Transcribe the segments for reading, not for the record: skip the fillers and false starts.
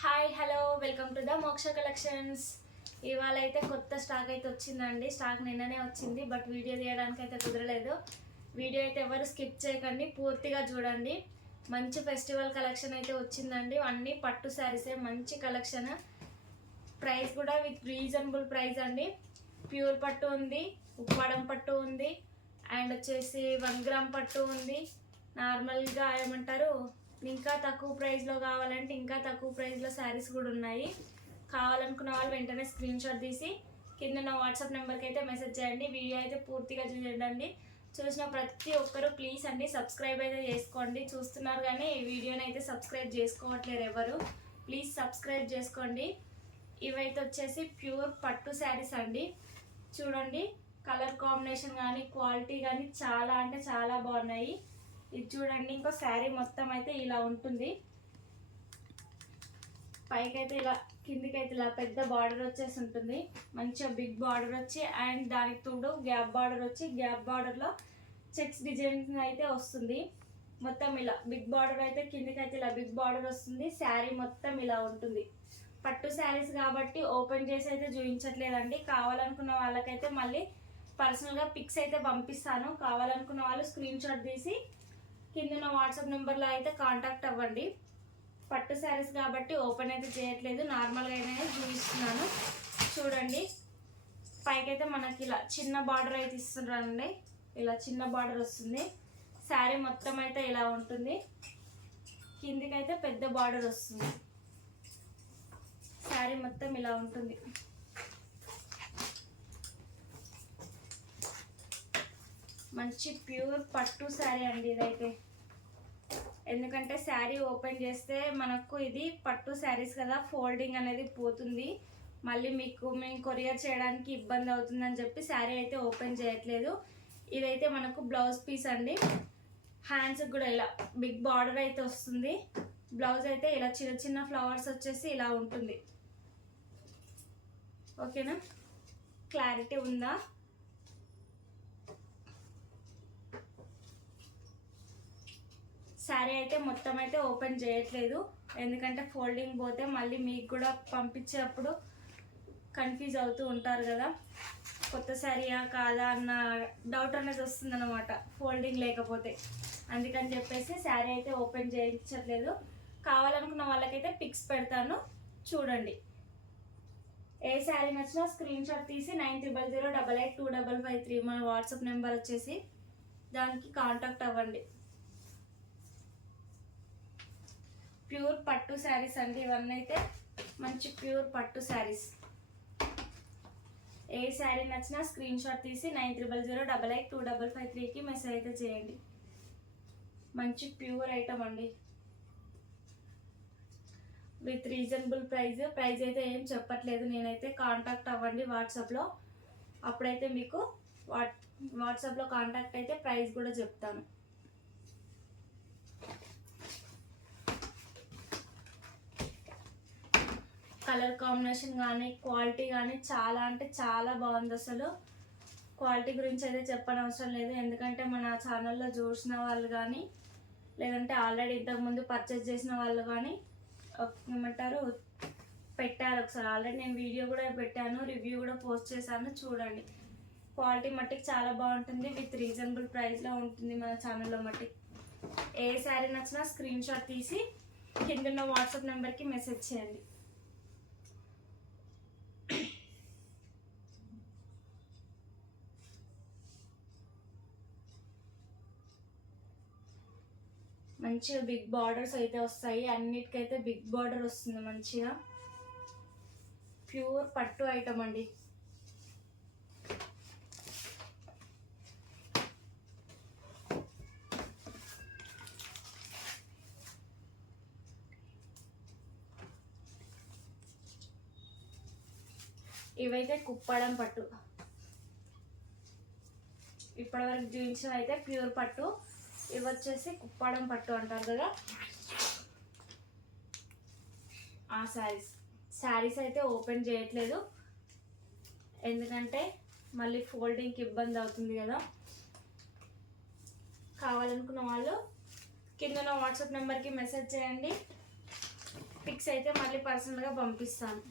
Hi hello welcome to the మోక్ష collections. ఇవాళ అయితే కొత్త స్టాక్ అయితే వచ్చిందండి. స్టాక్ నిన్ననే వచ్చింది, బట్ వీడియో తీయడానికి అయితే కుదరలేదు. వీడియో అయితే ఎవరు స్కిప్ చేయకండి, పూర్తిగా చూడండి. మంచి ఫెస్టివల్ కలెక్షన్ అయితే వచ్చిందండి. అన్ని పట్టు శారీసే, మంచి కలెక్షన్. ప్రైస్ కూడా విత్ రీజనబుల్ ప్రైస్ అండి. ప్యూర్ పట్టు ఉంది, ఉప్పాడం పట్టు ఉంది, అండ్ వచ్చేసి 1 గ్రామ్ పట్టు ఉంది. నార్మల్గా ఏమంటారు, ఇంకా తక్కువ ప్రైస్లో కావాలంటే ఇంకా తక్కువ ప్రైస్లో శారీస్ కూడా ఉన్నాయి. కావాలనుకున్న వాళ్ళు వెంటనే స్క్రీన్ షాట్ తీసి కింద నా వాట్సాప్ నెంబర్కి అయితే మెసేజ్ చేయండి. వీడియో అయితే పూర్తిగా చూడండి. చూసిన ప్రతి ఒక్కరు ప్లీజ్ అండి సబ్స్క్రైబ్ అయితే చేసుకోండి. చూస్తున్నారు కానీ ఈ వీడియోని అయితే సబ్స్క్రైబ్ చేసుకోవట్లేరు ఎవరు. ప్లీజ్ సబ్స్క్రైబ్ చేసుకోండి. ఇవైతే వచ్చేసి ప్యూర్ పట్టు శారీస్ అండి. చూడండి, కలర్ కాంబినేషన్ కానీ క్వాలిటీ కానీ చాలా అంటే చాలా బాగున్నాయి. ఇది చూడండి, ఇంకో శారీ మొత్తం అయితే ఇలా ఉంటుంది. పైకైతే ఇలా, కిందికైతే ఇలా పెద్ద బార్డర్ వచ్చేసి ఉంటుంది. మంచిగా బిగ్ బార్డర్ వచ్చి అండ్ దానికి తోడు గ్యాప్ బార్డర్ వచ్చి, గ్యాప్ బార్డర్లో చెక్స్ డిజైన్ అయితే వస్తుంది. మొత్తం ఇలా బిగ్ బార్డర్ అయితే కిందికైతే ఇలా బిగ్ బార్డర్ వస్తుంది. శారీ మొత్తం ఇలా ఉంటుంది. పట్టు శారీస్ కాబట్టి ఓపెన్ చేసి అయితే చూపించట్లేదండి. కావాలనుకున్న వాళ్ళకైతే మళ్ళీ పర్సనల్గా పిక్స్ అయితే పంపిస్తాను. కావాలనుకున్న వాళ్ళు స్క్రీన్ షాట్ తీసి కింద నా వాట్సాప్ నెంబర్లో అయితే కాంటాక్ట్ అవ్వండి. పట్టు శారీస్ కాబట్టి ఓపెన్ అయితే చేయట్లేదు, నార్మల్గా అయితే చూపిస్తున్నాను. చూడండి, పైకైతే మనకి ఇలా చిన్న బార్డర్ అయితే ఇస్తున్నారండి. ఇలా చిన్న బార్డర్ వస్తుంది. శారీ మొత్తం అయితే ఇలా ఉంటుంది. కిందికైతే పెద్ద బార్డర్ వస్తుంది. శారీ మొత్తం ఇలా ఉంటుంది. మంచి ప్యూర్ పట్టు శారీ అండి ఇదైతే. ఎందుకంటే శారీ ఓపెన్ చేస్తే మనకు ఇది పట్టు శారీస్ కదా, ఫోల్డింగ్ అనేది పోతుంది. మళ్ళీ మేము కొరియర్ చేయడానికి ఇబ్బంది అవుతుందని చెప్పి శారీ అయితే ఓపెన్ చేయట్లేదు. ఇదైతే మనకు బ్లౌజ్ పీస్ అండి. హ్యాండ్స్కి కూడా ఇలా బిగ్ బార్డర్ అయితే వస్తుంది. బ్లౌజ్ అయితే ఇలా చిన్న చిన్న ఫ్లవర్స్ వచ్చేసి ఇలా ఉంటుంది. ఓకేనా, క్లారిటీ ఉందా? శారీ అయితే మొత్తం అయితే ఓపెన్ చేయట్లేదు, ఎందుకంటే ఫోల్డింగ్ పోతే మళ్ళీ మీకు కూడా పంపించేటప్పుడు కన్ఫ్యూజ్ అవుతూ ఉంటారు కదా, కొత్త శారీయా కాదా అన్న డౌట్ అనేది వస్తుందన్నమాట ఫోల్డింగ్ లేకపోతే. అందుకని చెప్పేసి శారీ అయితే ఓపెన్ చేయించట్లేదు. కావాలనుకున్న వాళ్ళకైతే పిక్స్ పెడతాను, చూడండి. ఏ శారీ నచ్చినా స్క్రీన్ షాట్ తీసి 9008825553 మన వాట్సాప్ నెంబర్ వచ్చేసి దానికి కాంటాక్ట్ అవ్వండి. ప్యూర్ పట్టు శారీస్ అండి ఇవన్నీ అయితే. మంచి ప్యూర్ పట్టు శారీస్. ఏ శారీ నచ్చినా స్క్రీన్ షాట్ తీసి 9008825553కి మెసేజ్ అయితే చేయండి. మంచి ప్యూర్ ఐటమ్ అండి, విత్ రీజనబుల్ ప్రైస్. ప్రైస్ అయితే ఏం చెప్పట్లేదు, నేనైతే కాంటాక్ట్ అవ్వండి వాట్సాప్లో. అప్పుడైతే మీకు వాట్సాప్లో కాంటాక్ట్ అయితే ప్రైస్ కూడా చెప్తాను. కలర్ కాంబినేషన్ కానీ క్వాలిటీ కానీ చాలా అంటే చాలా బాగుంది. అసలు క్వాలిటీ గురించి అయితే చెప్పనవసరం లేదు, ఎందుకంటే మన ఛానల్లో చూసిన వాళ్ళు కానీ లేదంటే ఆల్రెడీ ఇంతకుముందు పర్చేస్ చేసిన వాళ్ళు కానీ ఏమంటారు పెట్టారు. ఒకసారి ఆల్రెడీ నేను వీడియో కూడా పెట్టాను, రివ్యూ కూడా పోస్ట్ చేశాను. చూడండి, క్వాలిటీ మట్టికి చాలా బాగుంటుంది, విత్ రీజనబుల్ ప్రైస్లో ఉంటుంది మన ఛానల్లో మట్టికి. ఏ శారీ నచ్చినా స్క్రీన్ షాట్ తీసి కింద వాట్సాప్ నెంబర్కి మెసేజ్ చేయండి. మంచిగా బిగ్ బార్డర్స్ అయితే వస్తాయి, అన్నిటికైతే బిగ్ బార్డర్ వస్తుంది మంచిగా. ప్యూర్ పట్టు ఐటమ్ అండి. ఇవైతే కుప్పడం పట్టు. ఇప్పటివరకు చూపించిన అయితే ప్యూర్ పట్టు. ఇవి వచ్చేసి కుప్పాడం పట్టు అంటారు కదా, ఆ శారీస్ అయితే ఓపెన్ చేయట్లేదు, ఎందుకంటే మళ్ళీ ఫోల్డింగ్కి ఇబ్బంది అవుతుంది కదా. కావాలనుకున్న వాళ్ళు కింద నా వాట్సాప్ నెంబర్కి మెసేజ్ చేయండి. పిక్స్ అయితే మళ్ళీ పర్సనల్గా పంపిస్తాను.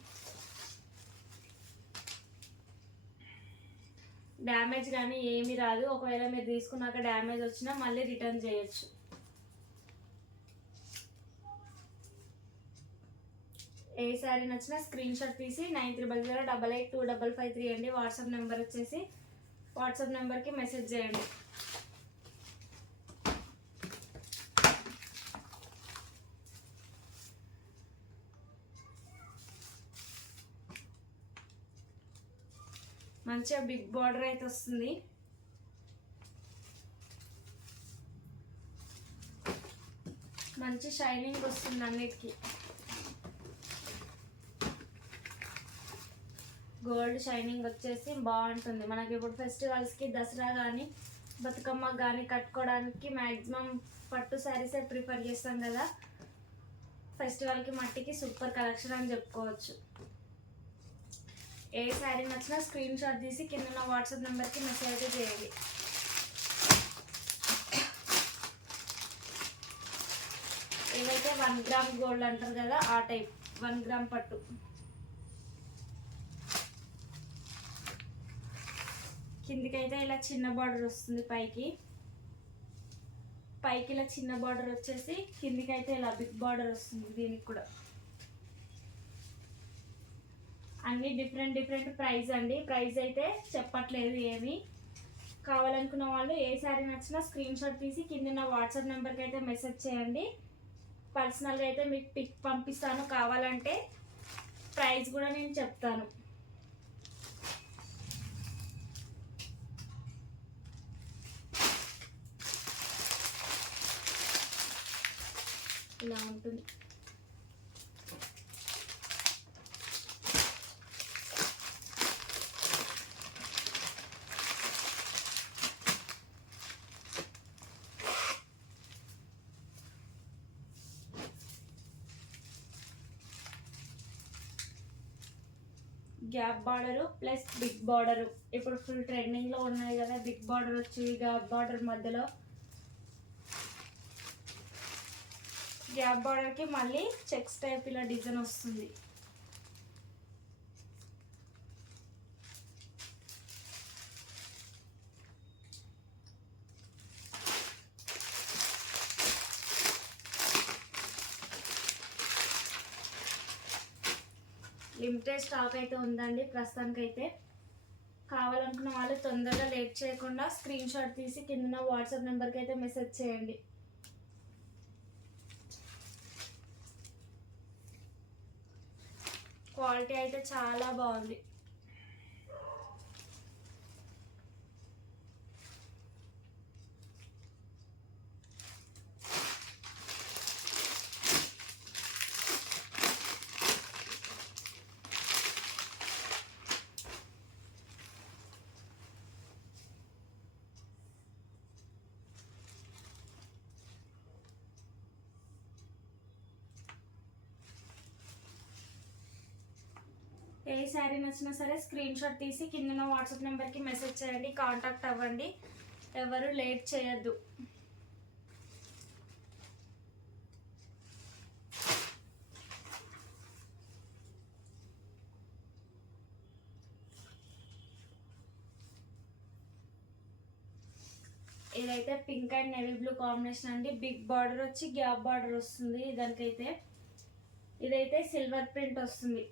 డ్యామేజ్ కానీ ఏమీ రాదు. ఒకవేళ మీరు తీసుకున్నాక డ్యామేజ్ వచ్చినా మళ్ళీ రిటర్న్ చేయొచ్చు. ఏ శారీ నచ్చినా స్క్రీన్ షాట్ తీసి 9308825553 అండి వాట్సాప్ నెంబర్ వచ్చేసి. వాట్సాప్ నెంబర్కి మెసేజ్ చేయండి. మంచిగా బిగ్ బార్డర్ అయితే వస్తుంది. మంచి షైనింగ్ వస్తుంది అన్నిటికీ. గోల్డ్ షైనింగ్ వచ్చేసి బాగుంటుంది. మనకి ఇప్పుడు ఫెస్టివల్స్కి దసరా కానీ బతుకమ్మ కానీ కట్టుకోవడానికి మ్యాక్సిమం పట్టు శారీసే ప్రిఫర్ చేస్తాం కదా. ఫెస్టివల్కి మట్టికి సూపర్ కలెక్షన్ అని చెప్పుకోవచ్చు. ఏ శారీ నచ్చినా స్క్రీన్ షాట్ తీసి కింద వాట్సాప్ నెంబర్కి మెసేజ్ అయితే చేయండి. ఏవైతే 1 గ్రామ్ గోల్డ్ అంటారు కదా ఆ టైప్ 1 గ్రామ్ పట్టు. కిందికైతే ఇలా చిన్న బార్డర్ వస్తుంది. పైకి ఇలా చిన్న బార్డర్ వచ్చేసి కిందికైతే ఇలా బిగ్ బార్డర్ వస్తుంది. దీనికి కూడా అన్ని డిఫరెంట్ ప్రైస్ అండి. ప్రైస్ అయితే చెప్పట్లేదు ఏమి. కావాలనుకున్న వాళ్ళు ఏ శారీ నచ్చినా స్క్రీన్ షాట్ తీసి కింద వాట్సాప్ నెంబర్కి అయితే మెసేజ్ చేయండి. పర్సనల్గా అయితే మీకు పిక్ పంపిస్తాను. కావాలంటే ప్రైస్ కూడా నేను చెప్తాను. ఇలా ఉంటుంది. Gap border plus big border ఇప్పుడు ఫుల్ ట్రెండింగ్లో ఉన్నాయి కదా. బిగ్ బార్డర్ వచ్చి గ్యాప్ బార్డర్ మధ్యలో గ్యాప్ బార్డర్కి మళ్ళీ చెక్స్ టైప్ ఇలా డిజైన్ వస్తుంది. లిమిటెడ్ స్టాక్ అయితే ఉందండి ప్రస్తుతానికైతే. కావాలనుకున్న వాళ్ళు తొందరగా లేట్ చేయకుండా స్క్రీన్ షాట్ తీసి కింద వాట్సాప్ నెంబర్కి అయితే మెసేజ్ చేయండి. క్వాలిటీ అయితే చాలా బాగుంది. ఏ శారీ నచ్చినా సరే స్క్రీన్ షాట్ తీసి కింద వాట్సాప్ నెంబర్కి మెసేజ్ చేయండి. కాంటాక్ట్ అవ్వండి. ఎవరు లేట్ చేయొద్దు. ఇదైతే pink and navy blue combination అండి. బిగ్ బార్డర్ వచ్చి గ్యాప్ బార్డర్ వస్తుంది దానికైతే. ఇదైతే సిల్వర్ ప్రింట్ వస్తుంది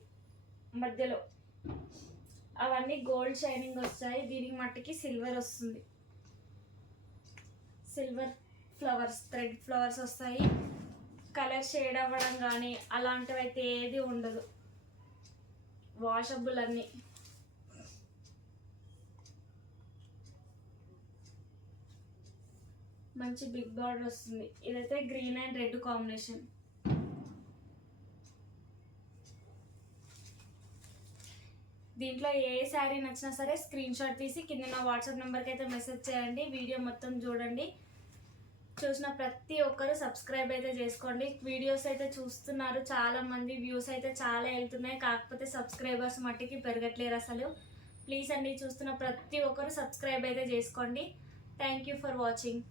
మధ్యలో. అవన్నీ గోల్డ్ షైనింగ్ వస్తాయి. దీనికి మట్టికి సిల్వర్ వస్తుంది. సిల్వర్ ఫ్లవర్స్ థ్రెడ్ ఫ్లవర్స్ వస్తాయి. కలర్ షేడ్ అవ్వడం కానీ అలాంటివి అయితే ఏది ఉండదు. వాషబుల్ అన్నీ. మంచి బిగ్ బార్డర్ వస్తుంది. ఇదైతే గ్రీన్ అండ్ రెడ్ కాంబినేషన్. దీంట్లో ఏ శారీ నచ్చినా సరే స్క్రీన్ షాట్ తీసి కింద వాట్సాప్ నెంబర్కి అయితే మెసేజ్ చేయండి. వీడియో మొత్తం చూడండి. చూసిన ప్రతి ఒక్కరు సబ్స్క్రైబ్ అయితే చేసుకోండి. వీడియోస్ అయితే చూస్తున్నారు చాలామంది. వ్యూస్ అయితే చాలా వెళ్తున్నాయి. కాకపోతే సబ్స్క్రైబర్స్ మట్టికి పెరగట్లేరు అసలు. ప్లీజ్ అండి చూస్తున్న ప్రతి ఒక్కరు సబ్స్క్రైబ్ అయితే చేసుకోండి. Thank you for watching.